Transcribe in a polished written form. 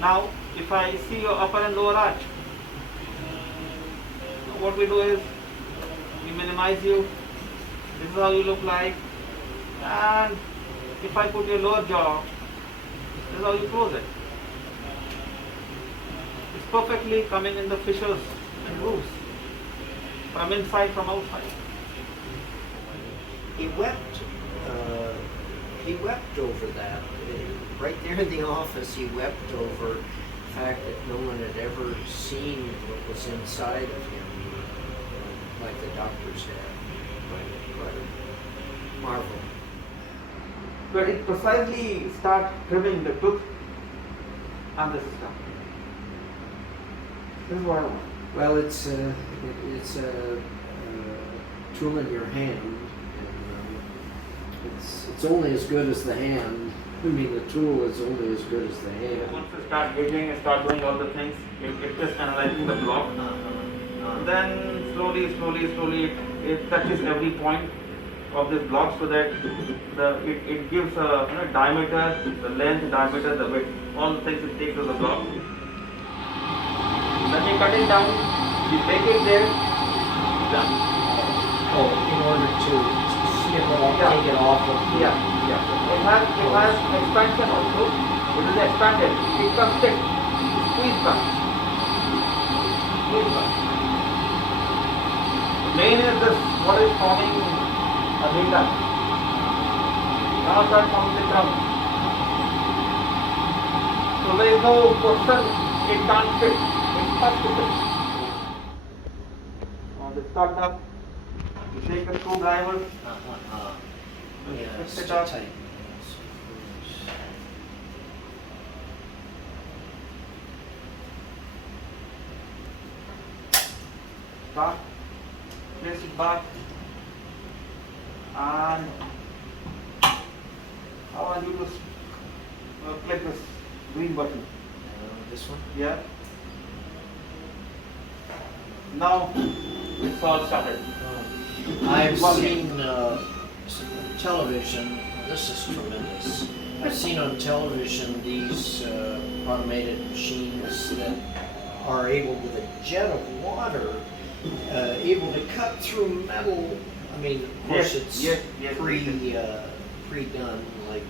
Now, if I see your upper and lower arch, what we do is we minimize you. This is how you look like. And if I put your lower jaw, this is how you close it. It's perfectly coming in the fissures and grooves, from inside, from outside. He wept. He wept over that. Right there in the office, he wept over the fact that no one had ever seen what was inside of him, like the doctors had. Quite a marvel. But it precisely start trimming the tooth and the system. This is what I want. Well, it's a tool in your hand, and it's only as good as the hand. I mean, the tool is only as good as the hand. Once you start gauging and start doing all the things, it is analyzing the block. Then slowly, it touches every point of this block so that it gives a diameter, the length, diameter, the width, all the things it takes as a block. Then you cut it down, you make it there, done. Oh, in order to snip it off, take it off of the... Yeah. It has expansion also. It is expanded. It comes thick. Squeeze back. The main is this, what is forming a beta. Now start forming the crown. So there is no question, it can't fit. It must fit. Now this start up. You take a screwdriver. Yeah, Fix it's it up. tight. Start, place it back, and I want you to click this green button. This one? Yeah. Now it's all started. I've seen television. This is tremendous. I've seen on television these automated machines that are able, with a jet of water, able to cut through metal. I mean, of course, Yes, it's yes, pre-done, like